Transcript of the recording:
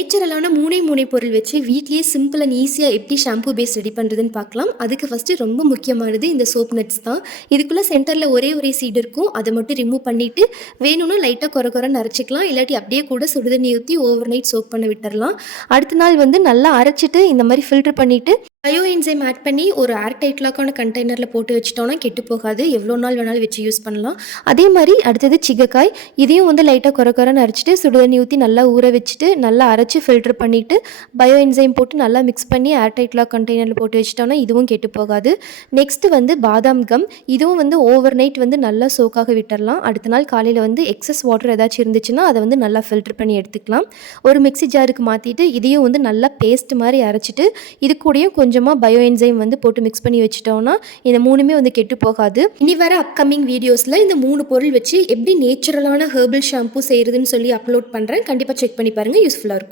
நேச்சுரலான மூணே பொருள் வச்சு வீட்லயே சிம்பிள் அண்ட் ஈஸியாக எப்படி ஷாம்பு பேஸ் ரெடி பண்ணுறதுன்னு பார்க்கலாம். அதுக்கு ஃபஸ்ட்டு ரொம்ப முக்கியமானது இந்த சோப் நட்ஸ் தான். இதுக்குள்ளே சென்டரில் ஒரே சீடு இருக்கும். அதை மட்டும் ரிமூவ் பண்ணிவிட்டு வேணும்னா லைட்டாக கொரன்னு அரைச்சிக்கலாம். இல்லாட்டி அப்படியே கூட சுடுதண்ணி ஊற்றி ஓவர் நைட் சோப் பண்ண விட்டுறலாம். அடுத்த நாள் வந்து நல்லா அரைச்சிட்டு இந்த மாதிரி ஃபில்டர் பண்ணிவிட்டு பயோ என்சைம் ஆட் பண்ணி ஒரு ஏர் டைட்லாக்கான கண்டெய்னரில் போட்டு வச்சிட்டோன்னா கெட்டு போகாது. எவ்வளோ நாள் வேணாலும் வச்சு யூஸ் பண்ணலாம். அதே மாதிரி அடுத்தது சிகக்காய். இதையும் வந்து லைட்டாக கொரன்னு அரைச்சிட்டு சுடுதண்ணி ஊற்றி நல்லா ஊற வச்சுட்டு நல்லா அரைச்சி ஃபில்டர் பண்ணிவிட்டு பயோ என்சைம் போட்டு நல்லா மிக்ஸ் பண்ணி ஏர் டைட்லாக் கண்டெய்னரில் போட்டு வச்சிட்டோன்னா இதுவும் கெட்டு போகாது. நெக்ஸ்ட்டு வந்து பாதாம் கம். இதுவும் வந்து ஓவர் நைட் வந்து நல்லா சோக்காக விட்டுறலாம். அடுத்த நாள் காலையில் வந்து எக்ஸஸ் வாட்டர் ஏதாச்சும் இருந்துச்சுன்னா அதை வந்து நல்லா ஃபில்டர் பண்ணி எடுத்துக்கலாம். ஒரு மிக்ஸி ஜாருக்கு மாற்றிட்டு இதையும் வந்து நல்லா பேஸ்ட் மாதிரி அரைச்சிட்டு இது கூடயும் கொஞ்சமாக பயோ என்சைம் வந்து போட்டு மிக்ஸ் பண்ணி வச்சுட்டோம்னா இந்த மூணுமே வந்து கெட்டு போகாது. இனி வர அப்கமிங் வீடியோஸில் இந்த 3 பொருள் வச்சு எப்படி நேச்சுரலான ஹெர்பல் ஷாம்பு செய்கிறதுன்னு சொல்லி அப்லோட் பண்ணுறேன். கண்டிப்பாக செக் பண்ணி பாருங்கள். யூஸ்ஃபுல்லாக இருக்கும்.